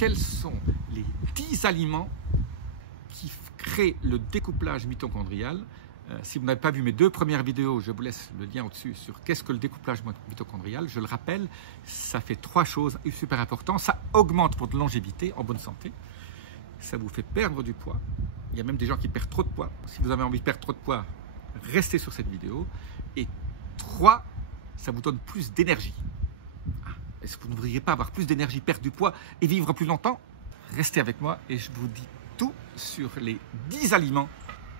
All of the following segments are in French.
quels sont les 10 aliments qui créent le découplage mitochondrial. Si vous n'avez pas vu mes 2 premières vidéos, je vous laisse le lien au-dessus sur qu'est-ce que le découplage mitochondrial. Je le rappelle, ça fait 3 choses super importantes. Ça augmente votre longévité en bonne santé. Ça vous fait perdre du poids. Il y a même des gens qui perdent trop de poids. Si vous avez envie de perdre trop de poids, restez sur cette vidéo. Et 3, ça vous donne plus d'énergie. Est-ce que vous ne voudriez pas avoir plus d'énergie, perdre du poids et vivre plus longtemps? Restez avec moi et je vous dis tout sur les 10 aliments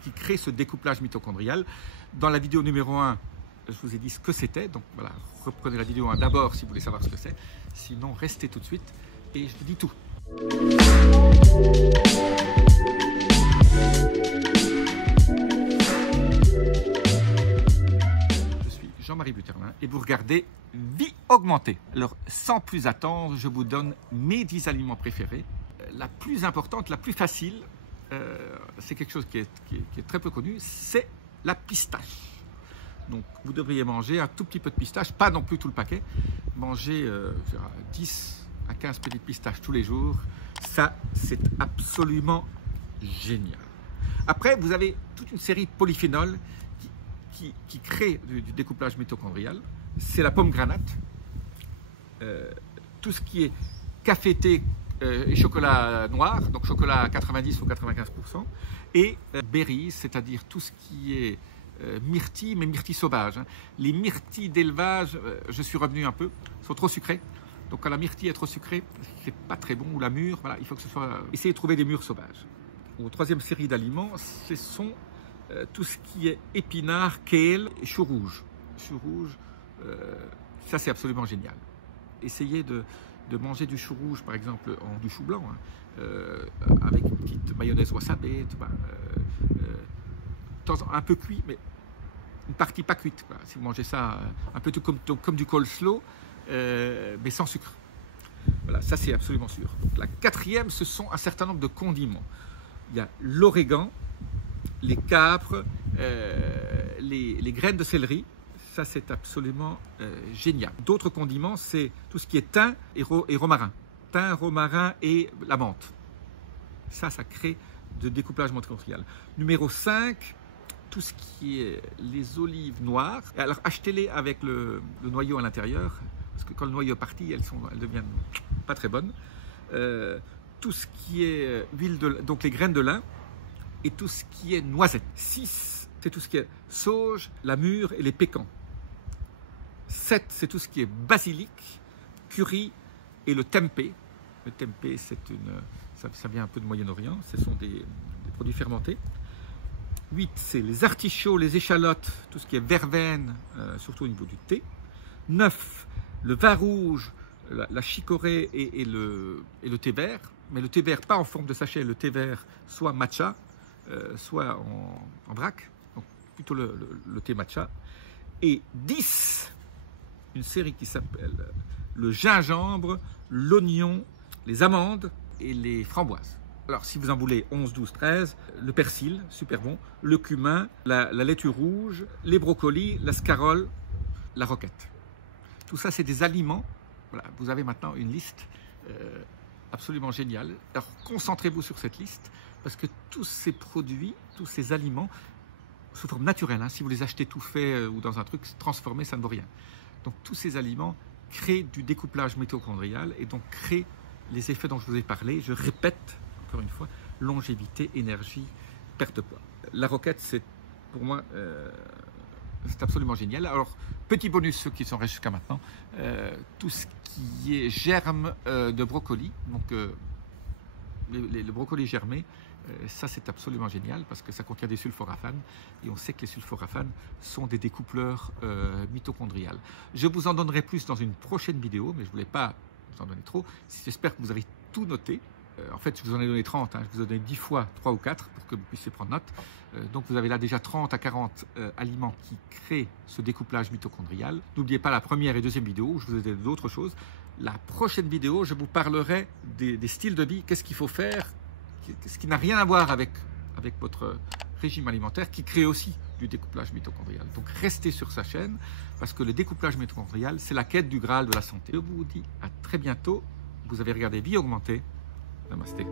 qui créent ce découplage mitochondrial. Dans la vidéo numéro 1, je vous ai dit ce que c'était. Donc voilà, reprenez la vidéo 1 d'abord si vous voulez savoir ce que c'est. Sinon, restez tout de suite et je vous dis tout. Je suis Jean-Marie Buterlin et vous regardez Vie augmentée. Alors, sans plus attendre, je vous donne mes 10 aliments préférés. La plus importante, la plus facile, c'est quelque chose qui est très peu connu, c'est la pistache. Donc, vous devriez manger un tout petit peu de pistache, pas non plus tout le paquet. Manger 10 à 15 petites pistaches tous les jours, ça, c'est absolument génial. Après, vous avez toute une série de polyphénols qui créent du découplage mitochondrial. C'est la pomme granate, tout ce qui est café, thé, et chocolat noir, donc chocolat à 90 ou 95%, et berries, c'est-à-dire tout ce qui est myrtille, mais myrtille sauvage. Les myrtilles d'élevage, je suis revenu un peu, sont trop sucrées. Donc quand la myrtille est trop sucrée, c'est pas très bon, ou la mûre, voilà, il faut que ce soit... Essayez de trouver des mûres sauvages. Au 3e série d'aliments, ce sont tout ce qui est épinards, kale et chou rouge. Chou rouge, ça c'est absolument génial. Essayez de manger du chou rouge, par exemple, du chou blanc, avec une petite mayonnaise wasabi, un peu cuit, mais une partie pas cuite. Quoi. Si vous mangez ça un peu tout comme du coleslaw, mais sans sucre. Voilà, ça c'est absolument sûr. Donc, la 4e, ce sont un certain nombre de condiments. Il y a l'origan, les capres, les graines de céleri. Ça, c'est absolument génial. D'autres condiments, c'est tout ce qui est thym et romarin. Thym, romarin et la menthe. Ça crée de découplage mitochondrial. Numéro 5, tout ce qui est les olives noires. Alors, achetez-les avec le noyau à l'intérieur, parce que quand le noyau est parti, elles deviennent pas très bonnes. Tout ce qui est donc les graines de lin, et tout ce qui est noisette. 6, c'est tout ce qui est sauge, la mûre et les pécans. 7, c'est tout ce qui est basilic, curry et le tempeh. Le tempeh, ça vient un peu de Moyen-Orient, ce sont des produits fermentés. 8, c'est les artichauts, les échalotes, tout ce qui est verveine, surtout au niveau du thé. 9, le vin rouge, la chicorée et le thé vert. Mais le thé vert, pas en forme de sachet, le thé vert, soit matcha, soit en vrac, donc plutôt le thé matcha. Et 10, une série qui s'appelle le gingembre, l'oignon, les amandes et les framboises. Alors, si vous en voulez 11, 12, 13, le persil, super bon, le cumin, la laitue rouge, les brocolis, la scarole, la roquette. Tout ça, c'est des aliments. Voilà, vous avez maintenant une liste absolument géniale. Alors, concentrez-vous sur cette liste parce que tous ces produits, tous ces aliments, sous forme naturelle, si vous les achetez tout fait ou dans un truc transformé, ça ne vaut rien. Donc, tous ces aliments créent du découplage mitochondrial et donc créent les effets dont je vous ai parlé. Je répète, encore une fois, longévité, énergie, perte de poids. La roquette, c'est pour moi, c'est absolument génial. Alors, petit bonus, ceux qui sont restés jusqu'à maintenant, tout ce qui est germes de brocoli, donc le brocoli germé, ça c'est absolument génial parce que ça contient des sulforaphanes et on sait que les sulforaphanes sont des découpleurs mitochondriales. Je vous en donnerai plus dans une prochaine vidéo, mais je ne voulais pas vous en donner trop. J'espère que vous avez tout noté. En fait, je vous en ai donné 30, je vous en ai donné 10 fois 3 ou 4 pour que vous puissiez prendre note. Donc vous avez là déjà 30 à 40 aliments qui créent ce découplage mitochondrial. N'oubliez pas la première et deuxième vidéo où je vous ai donné d'autres choses. La prochaine vidéo, je vous parlerai des styles de vie, qu'est-ce qu'il faut faire, ce qui n'a rien à voir avec votre régime alimentaire, qui crée aussi du découplage mitochondrial. Donc restez sur sa chaîne, parce que le découplage mitochondrial, c'est la quête du Graal de la santé. Je vous dis à très bientôt. Vous avez regardé Vie augmentée. Namasté.